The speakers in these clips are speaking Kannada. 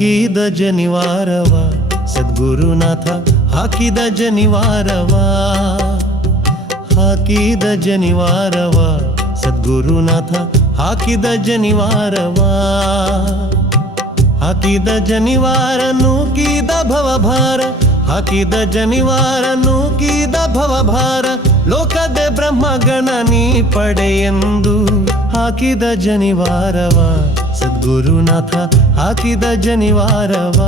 ಹಾಕಿದ ಜನಿವಾರವ ಸದ್ಗುರುನಾಥ ಹಾಕಿದ ಜನಿವಾರವ ಹಾಕಿದ ಜನಿವಾರವ ಸದ್ಗುರುನಾಥ ಹಾಕಿದ ಜನಿವಾರವ ಹಾಕಿದ ಜನಿವಾರ ನೂಕಿದ ಭವಭಾರ ಹಾಕಿದ ಜನಿವಾರ ನೂಕಿದ ಭವಭಾರ ಲೋಕದ ಬ್ರಹ್ಮಗಣ ನೀ ಪಡೆಯೆಂದು ಹಾಕಿದ ಜನಿವಾರವ ಸದ್ಗುರುನಾಥ ಹಾಕಿದ ಜನಿವಾರವ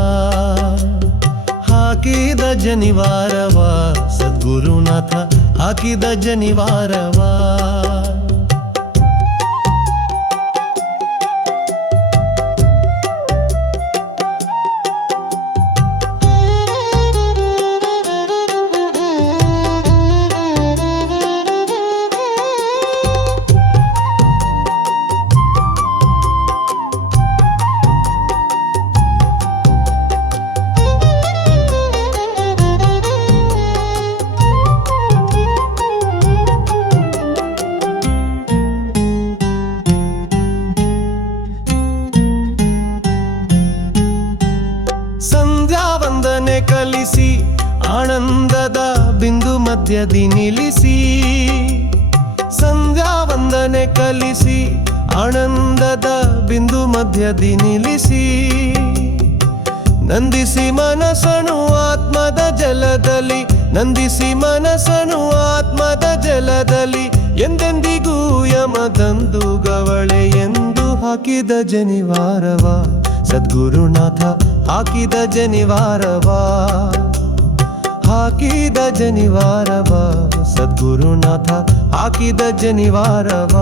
ಹಾಕಿದ ಜನಿವಾರವ ಸದ್ಗುರುನಾಥ ಹಾಕಿದ ಜನಿವಾರವ ಕಲಿಸಿ ಆನಂದದ ಬಿಂದು ಮಧ್ಯದಿ ನಿಲ್ಲಿಸಿ ಸಂಧ್ಯಾ ವಂದನೆ ಕಲಿಸಿ ಆನಂದದ ಬಿಂದು ಮಧ್ಯದಿ ನಿಲ್ಲಿಸಿ ನಂದಿಸಿ ಮನಸ್ಸನು ಆತ್ಮದ ಜಲದಲ್ಲಿ ನಂದಿಸಿ ಮನಸ್ಸನು ಆತ್ಮದ ಜಲದಲ್ಲಿ ಎಂದೆಂದಿಗೂ ಯಮದಂದು ಗವಳೆ ಎಂದು ಹಾಕಿದ ಜನಿವಾರವ ಸದ್ಗುರುನಾಥ ಹಾಕಿದ ಜನಿವಾರವ ಹಾಕಿದ ಜನಿವಾರವ ಸದ್ಗುರುನಾಥ ಹಾಕಿದ ಜನಿವಾರವ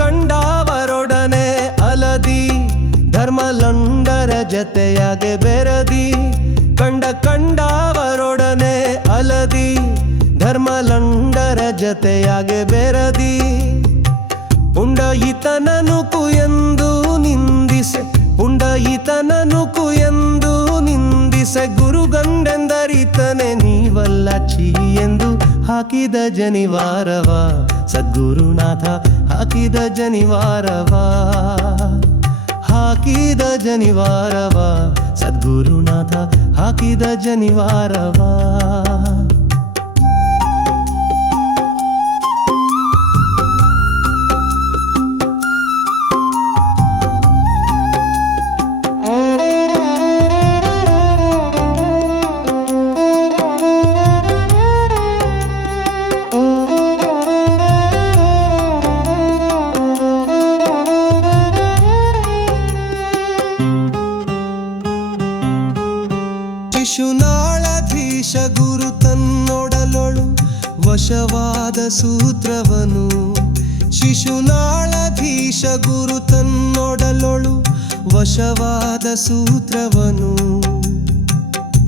ಕಂಡವರೊಡನೆ ಅಲದಿ ಧರ್ಮಲಂಡರ ಜತೆಯಾಗೆ ಬೆರದಿ ಕಂಡವರೊಡನೆ ಅಲದಿ ಧರ್ಮಲಂಡರ ಜತೆಯಾಗೆ ಬೆರದಿ ಪುಂಡಯಿತನನುಕು ಎಂದು ನಿಂದಿಸೆ ಪುಂಡಯಿತನನುಕು ಎಂದು ನಿಂದಿಸೆ ಗುರುಗಂಡೆಂದರಿತನೆ ನೀವಲ್ಲ ಛೀ ಎಂದು ಹಾಕಿದ ಜನಿವಾರವ ಸದ್ಗುರುನಾಥ ಹಾಕಿದ ಜನಿವಾರವ ಹಾಕಿದ ಜನಿವಾರವ ಸದ್ಗುರುನಾಥ ಹಾಕಿದ ಜನಿವಾರವ ಶಿಶುನಾಳಧೀಶ ಗುರು ತನ್ನೊಡಲೊಳು ವಶವಾದ ಸೂತ್ರವನು ಶಿಶುನಾಳಧೀಶ ಗುರು ತನ್ನೊಡಲೊಳು ವಶವಾದ ಸೂತ್ರವನು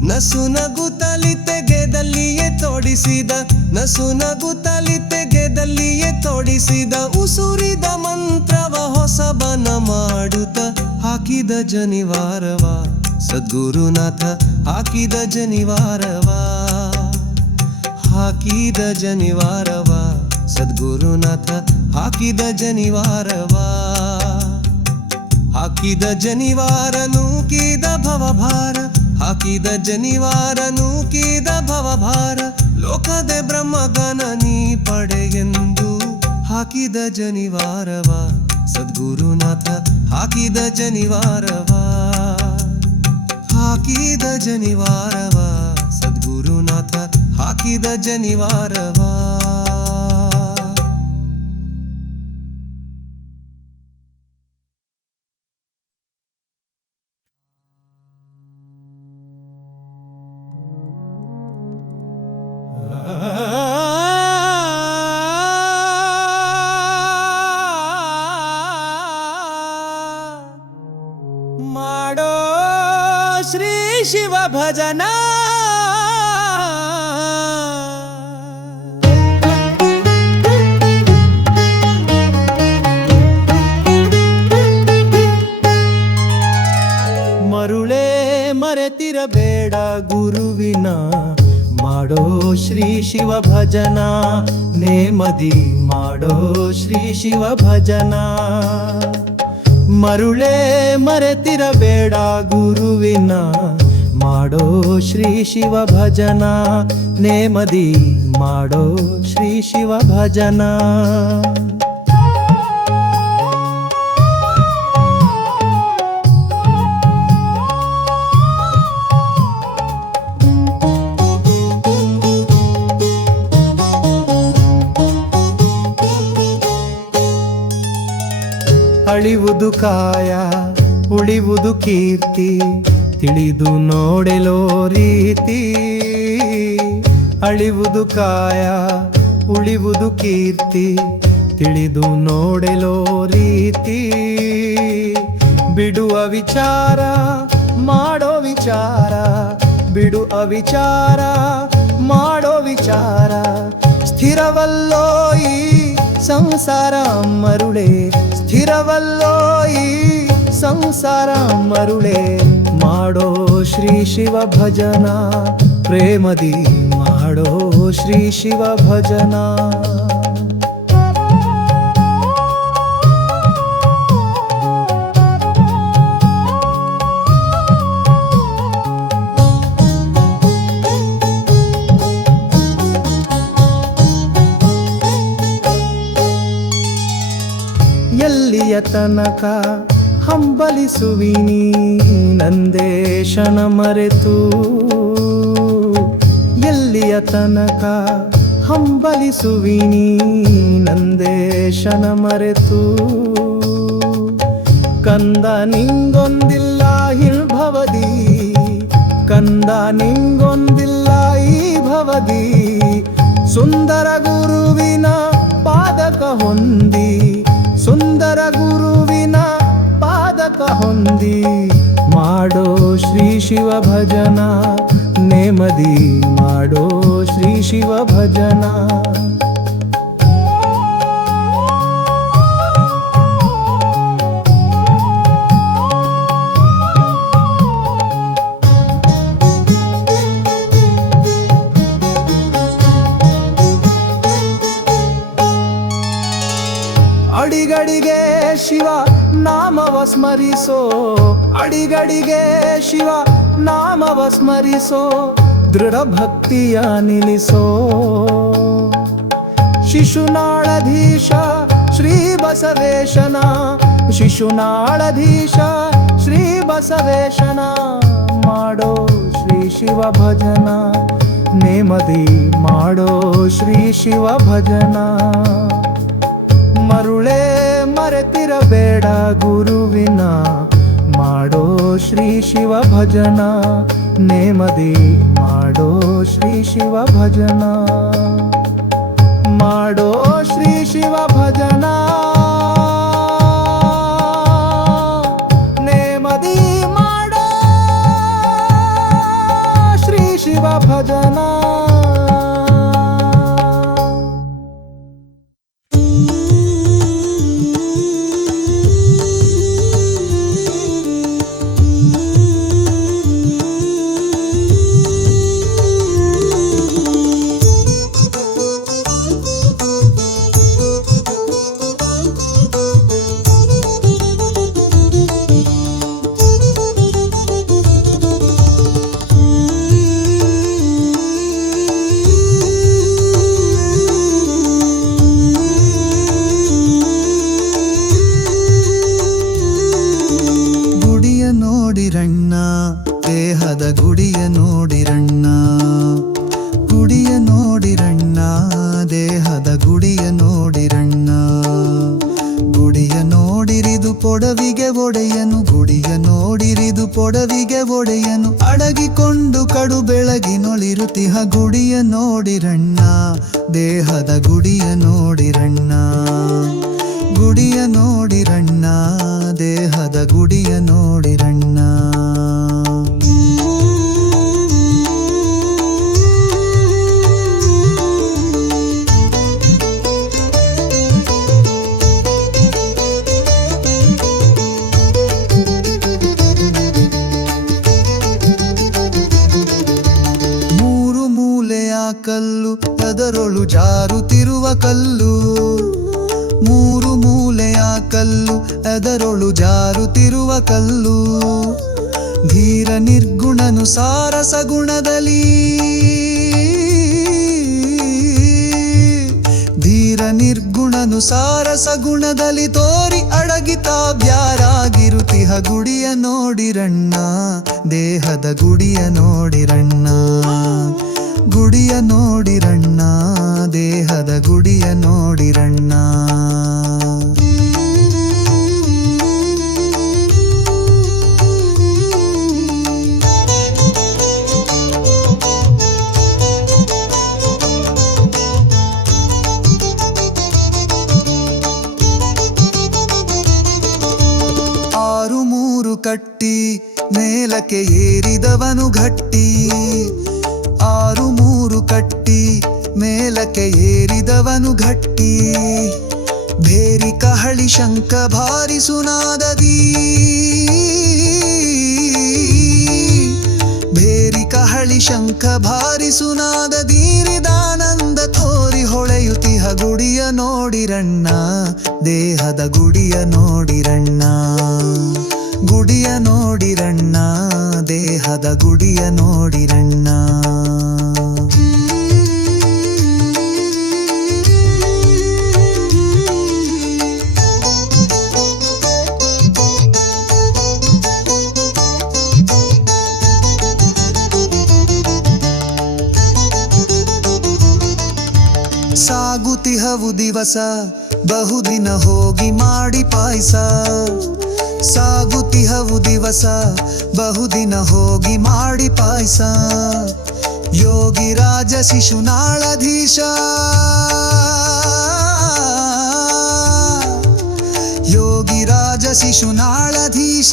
ನಸು ನಗುತ್ತಲಿ ತೆಗೆದಲ್ಲಿಯೇ ತೋಡಿಸಿದ ನಸು ನಗುತ್ತಲಿ ತೆಗೆದಲ್ಲಿಯೇ ತೋಡಿಸಿದ ಉಸುರಿದ ಮಂತ್ರವ ಹೊಸಬನ ಮಾಡುತ್ತ ಹಾಕಿದ ಜನಿವಾರವ ಸದ್ಗುರುನಾಥ ಹಾಕಿದ ಜನಿವಾರವ ಹಾಕಿದ ಜನಿವಾರವ ಸದ್ಗುರುನಾಥ ಹಾಕಿದ ಜನಿವಾರವ ಹಾಕಿದ ಜನಿವಾರ ನೂಕಿದ ಭವಭಾರ ಹಾಕಿದ ಜನಿವಾರ ನೂಕಿದ ಭವಭಾರ ಲೋಕದ ಬ್ರಹ್ಮಗಣ ನೀ ಪಡೆಯೆಂದು ಹಾಕಿದ ಜನಿವಾರವ ಸದ್ಗುರುನಾಥ ಹಾಕಿದ ಜನಿವಾರವ ಹಾಕಿದ ಜನಿವಾರವ ಸದ್ಗುರುನಾಥ ಹಾಕಿದ ಜನಿವಾರವ ಮಾಡೋ ಶ್ರೀ ಶಿವ ಭಜನ. ಮರುಳೇ ಮರೆತಿರಬೇಡ ಗುರುವಿನ, ಮಾಡೋ ಶ್ರೀ ಶಿವ ಭಜನ. ನೇಮದಿ ಮಾಡೋ ಶ್ರೀ ಶಿವ ಭಜನ. ಮರುಳೇ ಮರೆತಿರಬೇಡ ಗುರುವಿನ, ಮಾಡೋ ಶ್ರೀ ಶಿವ ಭಜನ. ನೇಮದಿ ಮಾಡೋ ಶ್ರೀ ಶಿವ ಭಜನ. ಅಳಿವುದು ಕಾಯ ಉಳಿವುದು ಕೀರ್ತಿ, ತಿಳಿದು ನೋಡೆಲೋ ರೀತಿ. ಅಳಿವುದು ಕಾಯ ಉಳಿವುದು ಕೀರ್ತಿ, ತಿಳಿದು ನೋಡೆಲೋ ರೀತಿ. ಬಿಡುವ ವಿಚಾರ ಮಾಡೋ ವಿಚಾರ, ಬಿಡು ಅವಿಚಾರ ಮಾಡೋ ವಿಚಾರ. ಸ್ಥಿರವಲ್ಲೋ ಈ ಸಂಸಾರ ಮರುಳೇ, ಸ್ಥಿರವಲ್ಲೋ ಈ ಸಂಸಾರ ಮರುಳೇ. ಮಾಡೋ ಶ್ರೀ ಶಿವ ಭಜನ, ಪ್ರೇಮದಿ ಮಾಡೋ ಶ್ರೀ ಶಿವ ಭಜನ. ಎಲ್ಲಿಯ ತನಕ ಹಂಬಲಿಸುವಿನಿ ನಂದೇಶನ ಮರೆತು. ಎಲ್ಲಿಯ ತನಕ ಹಂಬಲಿಸುವಿನಿ ನಂದೇಶನ ಮರೆತು. ಕಂದ ನಿಂಗೊಂದಿಲ್ಲ ಹಿಳ್ಭವದಿ, ಕಂದ ನಿಂಗೊಂದಿಲ್ಲ ಈ ಭವದಿ. ಸುಂದರ ಗುರುವಿನ ಪಾದಕ ಹೊಂದಿ, ಸುಂದರ ಗುರುವಿನ ಪಾದಕ ಹೊಂದಿ. ಮಾಡೋ ಶ್ರೀ ಶಿವ ಭಜನ, ನೇಮದಿ ಮಾಡೋ ಶ್ರೀ ಶಿವ ಭಜನ. ಅಡಿಗಡಿಗೆ ಶಿವ ನಾಮವ ಸ್ಮರಿಸೋ, ಅಡಿಗಡಿಗೆ ಶಿವ ನಾಮವ ಸ್ಮರಿಸೋ. ದೃಢ ಭಕ್ತಿಯ ನಿಲ್ಲಿಸೋ. ಶಿಶುನಾಳಧೀಶ ಶ್ರೀ ಬಸವೇಶನ, ಶಿಶುನಾಳಧೀಶ ಶ್ರೀ ಬಸವೇಶನ. ಮಾಡೋ ಶ್ರೀ ಶಿವ ಭಜನ, ನೇಮದಿ ಮಾಡೋ ಶ್ರೀ ಶಿವ ಭಜನ. ಮರುಳೇ ಮರೆತಿರಬೇಡ ಗುರುವಿನ, ಮಾಡೋ ಶ್ರೀ ಶಿವ ಭಜನ. ನೇಮದಿ ಮಾಡೋ ಶ್ರೀ ಶಿವ ಭಜನ. ಮಾಡೋ ಶ್ರೀ ಶಿವ ಭಜನ. ನೇಮದಿ ಮಾಡೋ ಶ್ರೀ ಶಿವ ಭಜನ. ದೇಹದ ಗುಡಿಯ ನೋಡಿರಣ್ಣ, ಗುಡಿಯ ನೋಡಿರಣ್ಣ, ದೇಹದ ಗುಡಿಯ ನೋಡಿರಣ್ಣ. ಗುಡಿಯ ನೋಡಿರಿದು ಪೊಡವಿಗೆ ಒಡೆಯನು, ಗುಡಿಯ ನೋಡಿರಿದು ಪೊಡವಿಗೆ ಒಡೆಯನು. ಅಡಗಿಕೊಂಡು ಕಡು ಬೆಳಗಿನೊಳಿರುತಿಹ ಗುಡಿಯ ನೋಡಿರಣ್ಣ, ದೇಹದ ಗುಡಿಯ ನೋಡಿರಣ್ಣ. ಗುಡಿಯ ನೋಡಿರಣ್ಣ, ದೇಹದ ಗುಡಿಯ ನೋಡಿರಣ್ಣ. ಮೂರು ಮೂಲೆಯ ಕಲ್ಲು ಅದರೊಳು ಜಾರುತ್ತಿರುವ ಕಲ್ಲು. ಮೂರು ಮೂಲೆಯ ಕಲ್ಲು ಅದರೊಳು ಜಾರುತ್ತಿರುವ ಕಲ್ಲು. ಧೀರ ನಿರ್ಗುಣನು ಸಾರಸ ಗುಣದಲ್ಲಿ, ಧೀರ ನಿರ್ಗುಣನು ಸಾರಸ ಗುಣದಲ್ಲಿ ತೋರಿ ಅಡಗಿತ ಬ್ಯಾರಾಗಿರುತಿಹ ಗುಡಿಯ ನೋಡಿರಣ್ಣ. ದೇಹದ ಗುಡಿಯ ನೋಡಿರಣ್ಣ. ಗುಡಿಯ ನೋಡಿರಣ್ಣ. ದೇಹದ ಗುಡಿಯ ನೋಡಿರಣ್ಣ. ಆರು ಮೂರು ಕಟ್ಟಿ ಮೇಲಕ್ಕೆ ಏರಿದವನು ಗಟ್ಟಿ. ಆರು ಮೂರು ಕಟ್ಟಿ ಮೇಲಕ್ಕೆ ಏರಿದವನು ಗಟ್ಟಿ. ಬೇರಿ ಕಹಳಿ ಶಂಖ ಭಾರಿಸುನಾದದಿ, ಬೇರಿ ಕಹಳಿ ಶಂಖ ಭಾರಿಸುನಾದದೀರಿದಾನಂದ ತೋರಿ ಹೊಳೆಯುತಿಹ ಗುಡಿಯ ನೋಡಿರಣ್ಣ. ದೇಹದ ಗುಡಿಯ ನೋಡಿರಣ್ಣ. ಗುಡಿಯ ನೋಡಿರಣ್ಣ. ದೇಹದ ಗುಡಿಯ ನೋಡಿರಣ್ಣ. ಸಾಗುತಿಹವು ದಿವಸ ಬಹುದಿನ ಹೋಗಿ ಮಾಡಿ ಪಾಯಸ. ಸಾಗುತಿಹವು ದಿವಸ ಬಹುದಿನ ಹೋಗಿ ಮಾಡಿ ಪಾಯಸ. ಯೋಗಿ ರಾಜ ಶಿಶುನಾಳಧೀಶ, ಯೋಗಿ ರಾಜ ಶಿಶುನಾಳಧೀಶ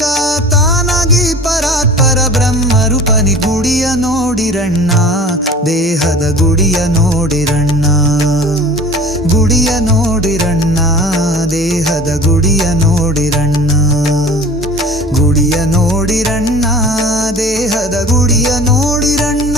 ತಾನಾಗಿ ಪರಾತ್ಪರ ಬ್ರಹ್ಮರೂಪನಿ ಗುಡಿಯ ನೋಡಿರಣ್ಣ. ದೇಹದ ಗುಡಿಯ ನೋಡಿರಣ್ಣ. ಗುಡಿಯ ನೋಡಿರಣ್ಣ. ದೇಹದ ಗುಡಿಯ ನೋಡಿರಣ್ಣ. ಗುಡಿಯ ನೋಡಿರಣ್ಣ. ದೇಹದ ಗುಡಿಯ ನೋಡಿರಣ್ಣ.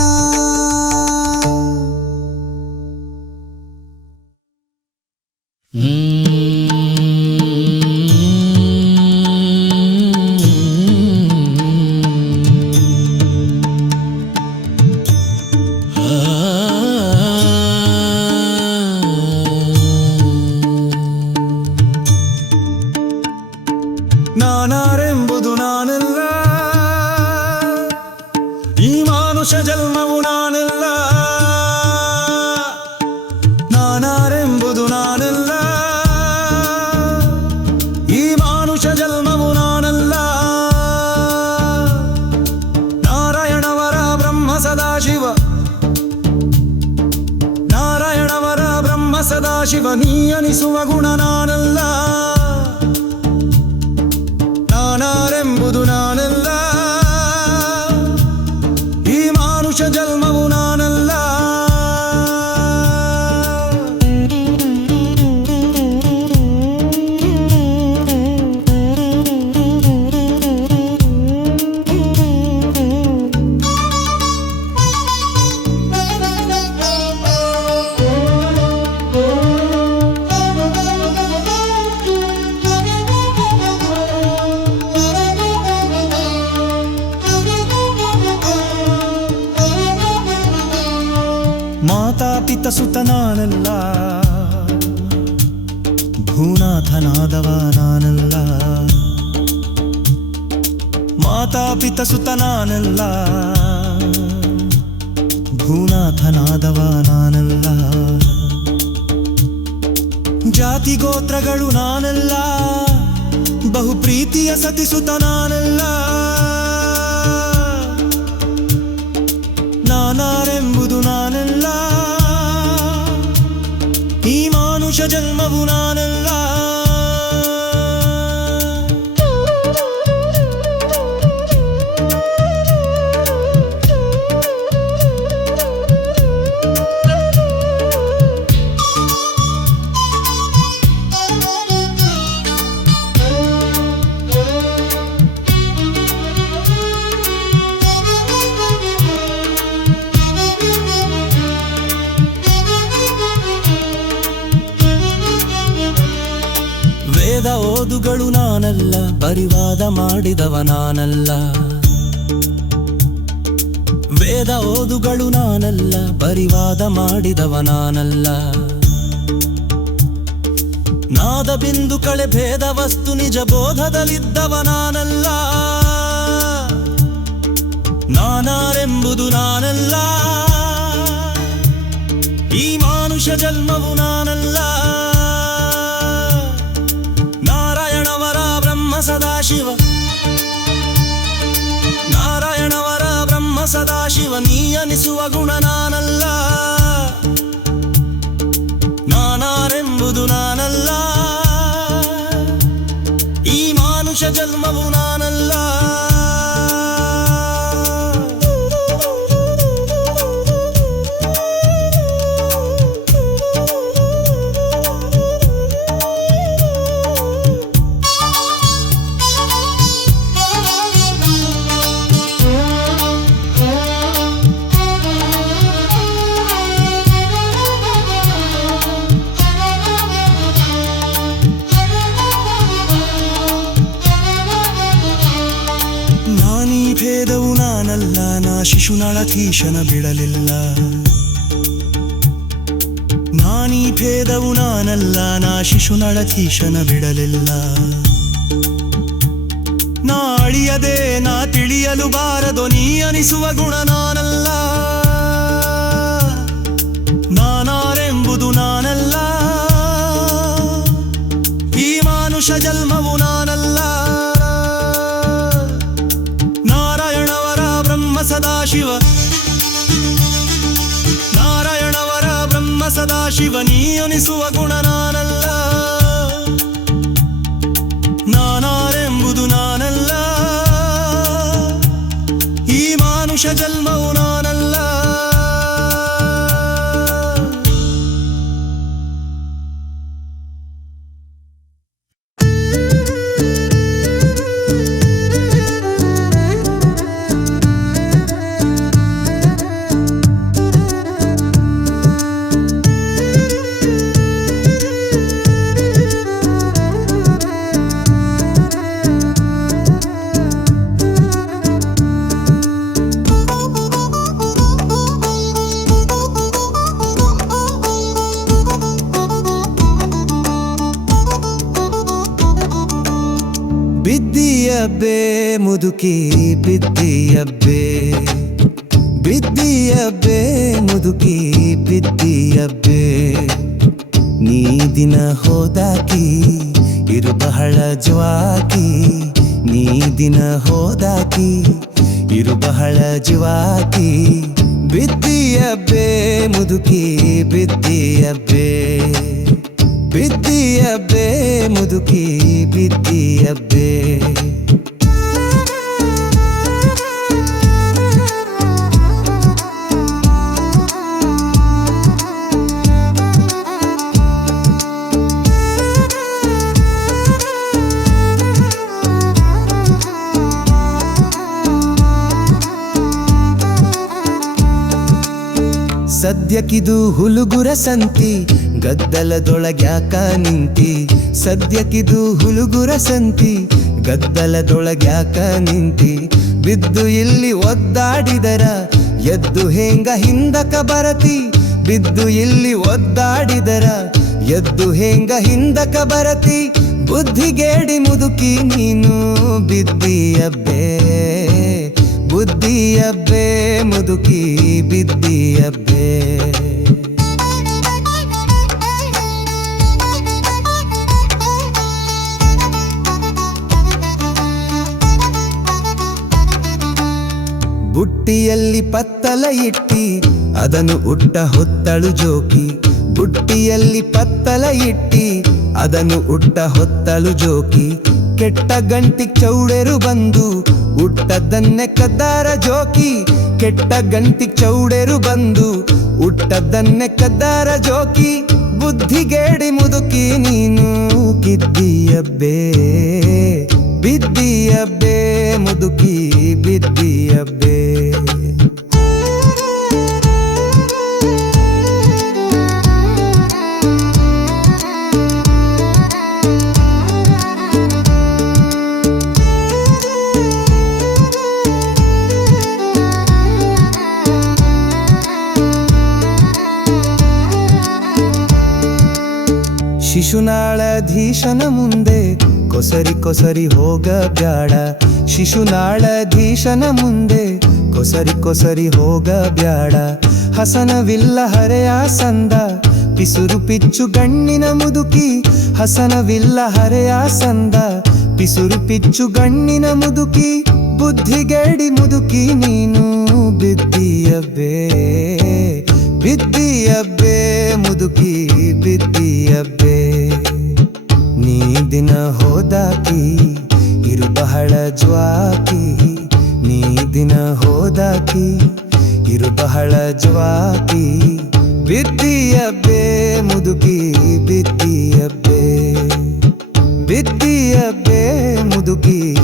ನಾನಾರೆಂಬುದು ನಾನಲ್ಲ, ಈ ಮಾನುಷ ಜನ್ಮವು ನಾನಲ್ಲ. ನಾನಾರೆಂಬುದು ನಾನಲ್ಲ, ಈ ಮಾನುಷ ಜನ್ಮವು ನಾನಲ್ಲ. ನಾರಾಯಣವರ ಬ್ರಹ್ಮ ಸದಾಶಿವ, ನಾರಾಯಣವರ ಬ್ರಹ್ಮ ಸದಾಶಿವ ನೀ ಅನಿಸುವ ಗುಣ ನಾನಲ್ಲ. ನಾನಾರೆಂಬುದು ನಾನಲ್ಲ, ಈ ಮಾನುಷ ಜನ್ಮವು ನಾನಲ್ಲ. ಮಾತಾಪಿತ ಸುತ ನಾನಲ್ಲ, ಭೂನಾಥನಾದವ ನಾನಲ್ಲ. ಮಾತಾಪಿತ ಸುತ ನಾನಲ್ಲ, ಭೂನಾಥನಾದವ ನಾನಲ್ಲ. ಜಾತಿ ಗೋತ್ರಗಳು ನಾನಲ್ಲ, ಬಹು ಪ್ರೀತಿಯ ಸತಿಸುತ ನಾನಲ್ಲ. ನಾನಾರೆಂಬುದು ನಾನಲ್ಲ, ಈ ಮಾನುಷ ಜನ್ಮವು ನಾನಲ್ಲ. ನಾನಲ್ಲ, ಪರಿವಾದ ಮಾಡಿದವ ನಾನಲ್ಲ. ವೇದ ಓದುಗಳು ನಾನಲ್ಲ, ಪರಿವಾದ ಮಾಡಿದವ ನಾನಲ್ಲ. ನಾದ ಬಿಂದು ಕಳೆ ಭೇದ ವಸ್ತು ನಿಜ ಬೋಧದಲ್ಲಿದ್ದವ ನಾನಲ್ಲ. ನಾನಾರೆಂಬುದು ನಾನಲ್ಲ, ಈ ಮಾನುಷ ಜನ್ಮವು ನಾನಲ್ಲ. ನಾರಾಯಣವರ ಬ್ರಹ್ಮ ಸದಾಶಿವ, ನಾರಾಯಣವರ ಬ್ರಹ್ಮ ಸದಾಶಿವ, ನೀ ಅನಿಸುವ ಗುಣ ನಾನಲ್ಲ. ನಾನಾರೆಂಬುದು ನಾನಲ್ಲ, ಈ ಮಾನುಷ ಜನ್ಮವು ನಾನಲ್ಲ. ಭೇದವು ನಾನಲ್ಲ, ನಾ ಶಿಶುನಾಳಧೀಶನ ಬಿಡಲಿಲ್ಲ. ನಾನೀ ಭೇದವು ನಾನಲ್ಲ, ನಾ ಶಿಶುನಾಳಧೀಶನ ಬಿಡಲಿಲ್ಲ. ನಾ ಅಳಿಯದೆ ನಾ ತಿಳಿಯಲು ಬಾರದೋ ನೀ ಅನಿಸುವ ಗುಣ ನಾನಲ್ಲ. ನಾನಾರೆಂಬುದು ನಾನಲ್ಲ, ಈ ಮಾನುಷ ಜನ್ಮವು ನಾನಲ್ಲ. ಸದಾಶಿವ, ನಾರಾಯಣವರ ಬ್ರಹ್ಮ ಸದಾಶಿವ, ನೀ ಅನಿಸುವ ಗುಣ ನಾನಲ್ಲ. ನಾನಾರೆಂಬುದು ನಾನಲ್ಲ, ಈ ಮಾನುಷ ಜನ್ಮವು ನಾನಲ್ಲ. ಬಿದ್ದಿಯಬ್ಬೆ ಮುದುಕಿ ಬಿದ್ದಿಯಬ್ಬೆ, ಬಿದ್ದಿಯಬ್ಬೆ ಮುದುಕಿ ಬಿದ್ದಿಯಬ್ಬೆ. ನೀ ದಿನ ಹೋದಾಕಿ ಇರು ಬಹಳ ಜ್ವಾಕಿ, ನೀ ದಿನ ಹೋದಾಕಿ ಇರು ಬಹಳ ಜ್ವಾಕಿ. ಬಿದ್ದಿಯಬ್ಬೆ ಮುದುಕಿ ಬಿದ್ದಿಯಬ್ಬೆ, ಬಿದ್ದಿಯಬ್ಬೆ ಮುದುಕಿ ಬಿದ್ದಿಯಬ್ಬೆ. ಸದ್ಯಕ್ಕಿದು ಹುಲುಗುರ ಸಂತಿ, ಗದ್ದಲದೊಳಗ್ಯಾಕ ನಿಂತಿ. ಸದ್ಯಕ್ಕಿದು ಹುಲುಗುರ ಸಂತಿ, ಗದ್ದಲದೊಳಗ್ಯಾಕ ನಿಂತಿ. ಬಿದ್ದು ಇಲ್ಲಿ ಒದ್ದಾಡಿದರ ಎದ್ದು ಹೆಂಗ ಹಿಂದಕ ಬರತಿ. ಬಿದ್ದು ಇಲ್ಲಿ ಒದ್ದಾಡಿದರ ಎದ್ದು ಹೆಂಗ ಹಿಂದಕ ಬರತಿ. ಬುದ್ಧಿಗೇಡಿ ಮುದುಕಿ ನೀನು ಬಿದ್ದಿಯಬ್ಬೆ, ಬುದ್ಧಿಯಬ್ಬೆ ಮುದುಕಿ ಬಿದ್ದಿಯಬ್ಬೆ. ಬುಟ್ಟಿಯಲ್ಲಿ ಪತ್ತಲ ಇಟ್ಟಿ ಅದನ್ನು ಉಟ್ಟ ಹೊತ್ತಳು ಜೋಕಿ. ಬುಟ್ಟಿಯಲ್ಲಿ ಪತ್ತಲ ಇಟ್ಟಿ ಅದನ್ನು ಉಟ್ಟ ಹೊತ್ತಳು ಜೋಕಿ. ಕೆಟ್ಟ ಗಂಟಿಗ್ ಚೌಡೆರು ಬಂದು ಉಟ್ಟದ್ದನ್ನೇ ಕದ್ದಾರ ಜೋಕಿ. ಕೆಟ್ಟ ಗಂಟಿಗ್ ಚೌಡೆರು ಬಂದು ಉಟ್ಟದ್ದನ್ನೇ ಕದ್ದಾರ ಜೋಕಿ. ಬುದ್ಧಿಗೇಡಿ ಮುದುಕಿ ನೀನು ಕಿದ್ದಿಯಬ್ಬೆ, ಬಿದ್ದಿಯಬ್ಬೆ ಮುದುಕಿ ಬಿದ್ದಿಯಬ್ಬೆ. ಶಿಶುನಾಳಧೀಶನ ಮುಂದೆ ಕೊಸರಿ ಕೊಸರಿ ಹೋಗ ಬ್ಯಾಡ. ಶಿಶುನಾಳಧೀಶನ ಮುಂದೆ ಕೊಸರಿ ಕೊಸರಿ ಹೋಗ ಬ್ಯಾಡ. ಹಸನವಿಲ್ಲ ಹರೆಯ ಸಂದ ಪಿಸುರು ಪಿಚ್ಚು ಗಣ್ಣಿನ ಮುದುಕಿ. ಹಸನವಿಲ್ಲ ಹರೆಯ ಸಂದ ಪಿಸುರು ಪಿಚ್ಚು ಗಣ್ಣಿನ ಮುದುಕಿ. ಬುದ್ಧಿಗೇಡಿ ಮುದುಕಿ ನೀನು ಬಿದ್ದಿಯಬ್ಬೇ ಬಿದ್ದಿಯಬ್ಬೇ ಮುದುಕಿ ಬಿದ್ದಿಯಬ್ಬೇ. ನೀ ದಿನ ಹೋದಾಕಿ ಇರು ಬಹಳ ಜ್ವಾಕಿ. ನೀ ದಿನ ಹೋದಾಕಿ ಇರು ಬಹಳ ಜ್ವಾಕಿ. ಬಿದ್ದಿಯಬ್ಬೇ ಮುದುಕಿ ಬಿದ್ದಿಯಬ್ಬೇ ಬಿದ್ದಿಯಬ್ಬೇ ಮುದುಕಿ